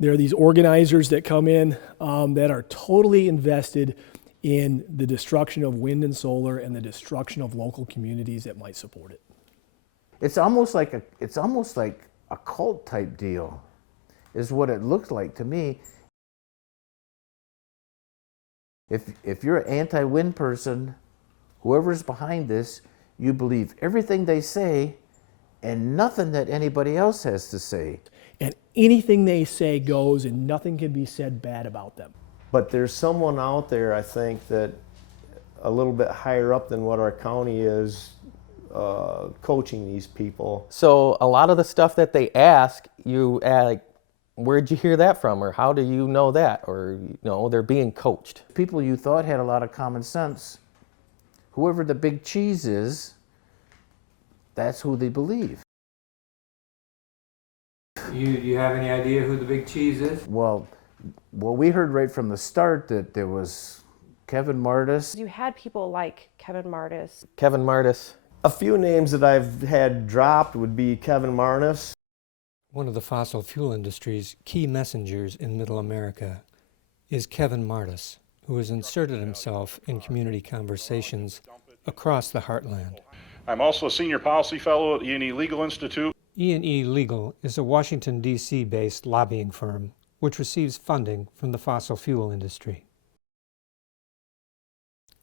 There are these organizers that come in that are totally invested in the destruction of wind and solar and the destruction of local communities that might support it. It's almost like a cult type deal, is what it looks like to me. If you're an anti-wind person, whoever's behind this, you believe everything they say and nothing that anybody else has to say. And anything they say goes, and nothing can be said bad about them. But there's someone out there, I think, that a little bit higher up than what our county is, coaching these people. So a lot of the stuff that they ask, you like, where'd you hear that from? Or how do you know that? Or, you know, they're being coached. People you thought had a lot of common sense, whoever the big cheese is, that's who they believe. You have any idea who the big cheese is? Well, we heard right from the start that there was Kevin Martis. You had people like Kevin Martis. Kevin Martis. A few names that I've had dropped would be Kevin Martis. One of the fossil fuel industry's key messengers in Middle America is Kevin Martis, who has inserted himself in community conversations across the heartland. I'm also a senior policy fellow at E&E Legal Institute. E&E Legal is a Washington, D.C.-based lobbying firm which receives funding from the fossil fuel industry.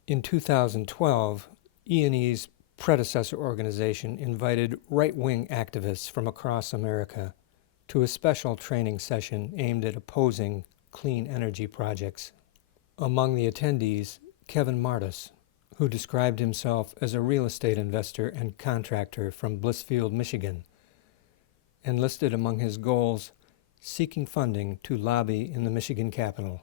In 2012, E&E's predecessor organization invited right-wing activists from across America to a special training session aimed at opposing clean energy projects. Among the attendees, Kevin Martis, who described himself as a real estate investor and contractor from Blissfield, Michigan, and listed among his goals seeking funding to lobby in the Michigan Capitol.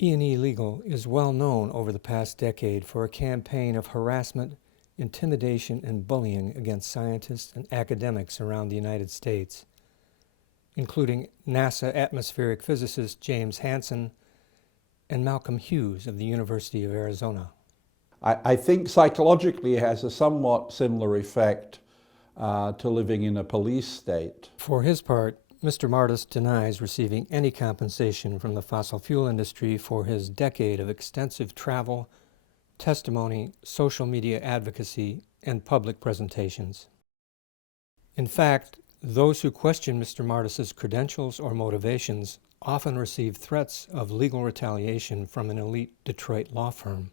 E&E Legal is well known over the past decade for a campaign of harassment, intimidation, and bullying against scientists and academics around the United States, including NASA atmospheric physicist James Hansen and Malcolm Hughes of the University of Arizona. I think psychologically it has a somewhat similar effect to living in a police state. For his part, Mr. Martis denies receiving any compensation from the fossil fuel industry for his decade of extensive travel, testimony, social media advocacy, and public presentations. In fact, those who question Mr. Martis's credentials or motivations often receive threats of legal retaliation from an elite Detroit law firm.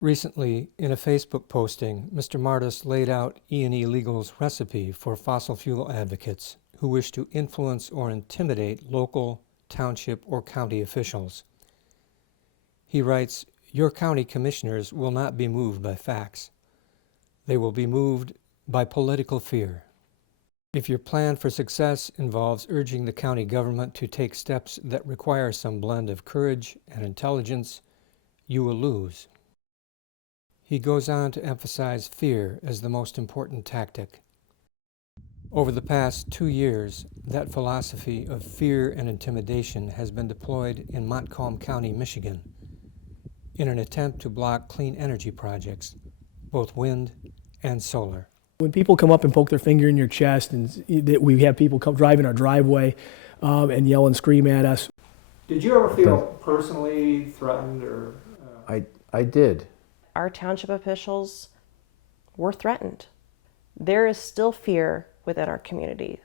Recently, in a Facebook posting, Mr. Martis laid out E&E Legal's recipe for fossil fuel advocates who wish to influence or intimidate local, township, or county officials. He writes, "Your county commissioners will not be moved by facts. They will be moved by political fear. If your plan for success involves urging the county government to take steps that require some blend of courage and intelligence, you will lose." He goes on to emphasize fear as the most important tactic. Over the past 2 years, that philosophy of fear and intimidation has been deployed in Montcalm County, Michigan, in an attempt to block clean energy projects, both wind and solar. When people come up and poke their finger in your chest, and we have people come drive in our driveway and yell and scream at us. Did you ever feel personally threatened or? I did. Our township officials were threatened. There is still fear within our community.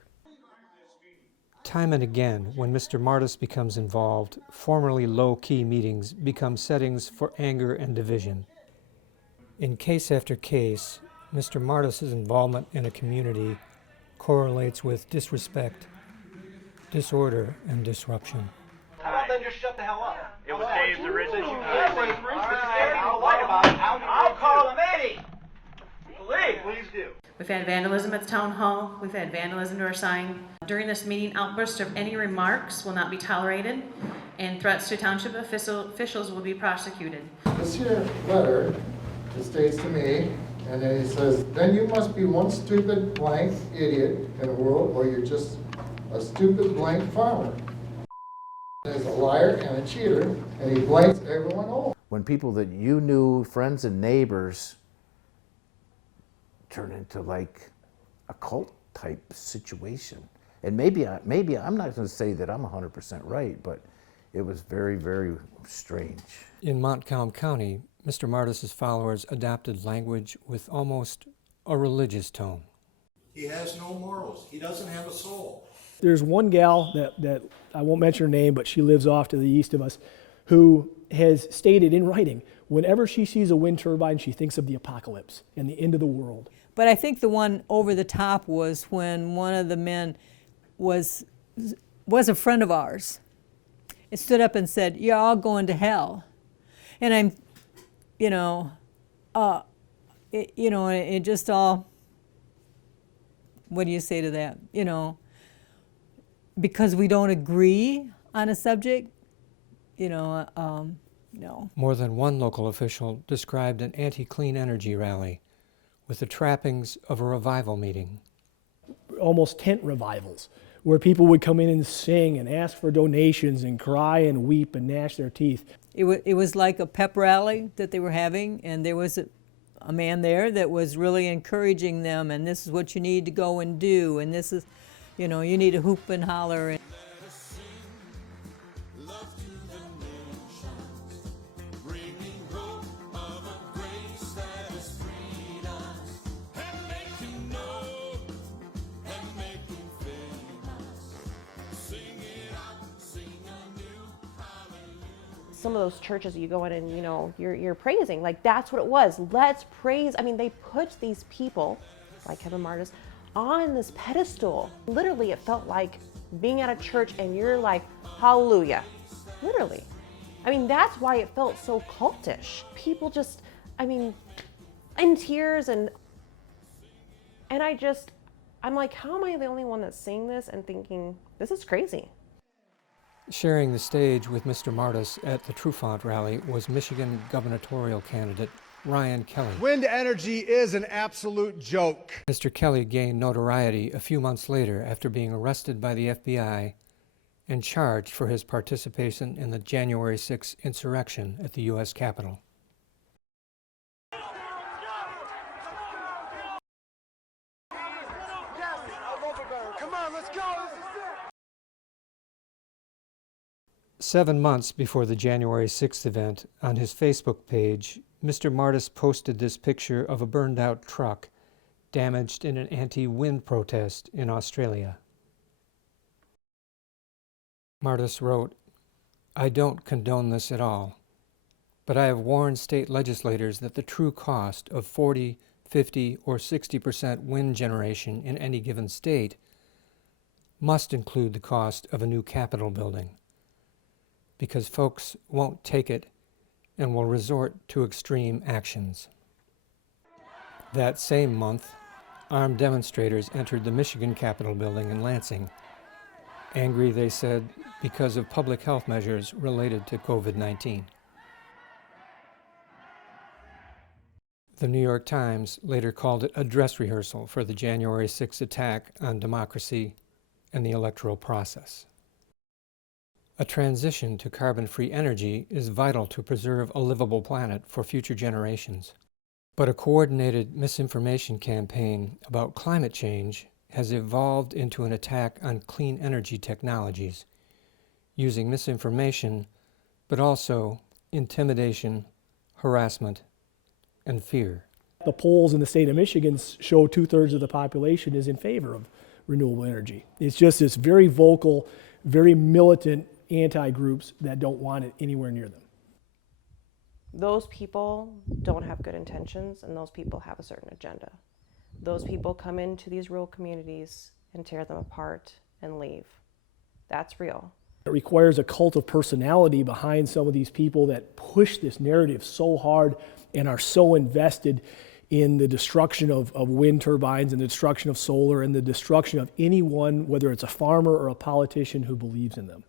Time and again, when Mr. Martis becomes involved, formerly low-key meetings become settings for anger and division. In case after case, Mr. Martis's involvement in a community correlates with disrespect, disorder, and disruption. How about then just shut the hell up? It was Dave's original. I'll call a meeting. Please do. We've had vandalism at the town hall. We've had vandalism to our sign. During this meeting, outbursts of any remarks will not be tolerated, and threats to township officials will be prosecuted. This here letter, it states to me, and then it says, then you must be one stupid blank idiot in a world where you're just a stupid blank farmer. He's a liar and a cheater, and he blanks everyone over. When people that you knew, friends and neighbors, turn into like a cult type situation. And maybe I'm not going to say that I'm 100% right, but it was very, very strange. In Montcalm County, Mr. Martis's followers adopted language with almost a religious tone. He has no morals. He doesn't have a soul. There's one gal that I won't mention her name, but she lives off to the east of us, who has stated in writing, whenever she sees a wind turbine, she thinks of the apocalypse and the end of the world. But I think the one over the top was when one of the men was a friend of ours. It stood up and said, "You're all going to hell." And I'm, it just all, what do you say to that? Because we don't agree on a subject, no. More than one local official described an anti-clean energy rally with the trappings of a revival meeting. Almost tent revivals, where people would come in and sing and ask for donations and cry and weep and gnash their teeth. It was like a pep rally that they were having, and there was a man there that was really encouraging them, and this is what you need to go and do, and this is, you need to hoop and holler. Some of those churches you go in and you're praising, like that's what it was. Let's praise. I mean, they put these people like Kevin Martis on this pedestal. Literally, it felt like being at a church and you're like, hallelujah, literally. I mean, that's why it felt so cultish. People just, in tears, and I'm like, how am I the only one that's seeing this and thinking this is crazy? Sharing the stage with Mr. Martis at the Trufant rally was Michigan gubernatorial candidate Ryan Kelly. Wind energy is an absolute joke. Mr. Kelly gained notoriety a few months later after being arrested by the FBI and charged for his participation in the January 6th insurrection at the U.S. Capitol. Come on, let's go. 7 months before the January 6th event, on his Facebook page, Mr. Martis posted this picture of a burned-out truck damaged in an anti-wind protest in Australia. Martis wrote, "I don't condone this at all, but I have warned state legislators that the true cost of 40, 50, or 60% wind generation in any given state must include the cost of a new Capitol building, because folks won't take it and will resort to extreme actions." That same month, armed demonstrators entered the Michigan Capitol building in Lansing, angry, they said, because of public health measures related to COVID-19. The New York Times later called it a dress rehearsal for the January 6th attack on democracy and the electoral process. A transition to carbon-free energy is vital to preserve a livable planet for future generations. But a coordinated misinformation campaign about climate change has evolved into an attack on clean energy technologies, using misinformation, but also intimidation, harassment, and fear. The polls in the state of Michigan show 2/3 of the population is in favor of renewable energy. It's just this very vocal, very militant anti-groups that don't want it anywhere near them. Those people don't have good intentions, and those people have a certain agenda. Those people come into these rural communities and tear them apart and leave. That's real. It requires a cult of personality behind some of these people that push this narrative so hard and are so invested in the destruction of wind turbines and the destruction of solar and the destruction of anyone, whether it's a farmer or a politician, who believes in them.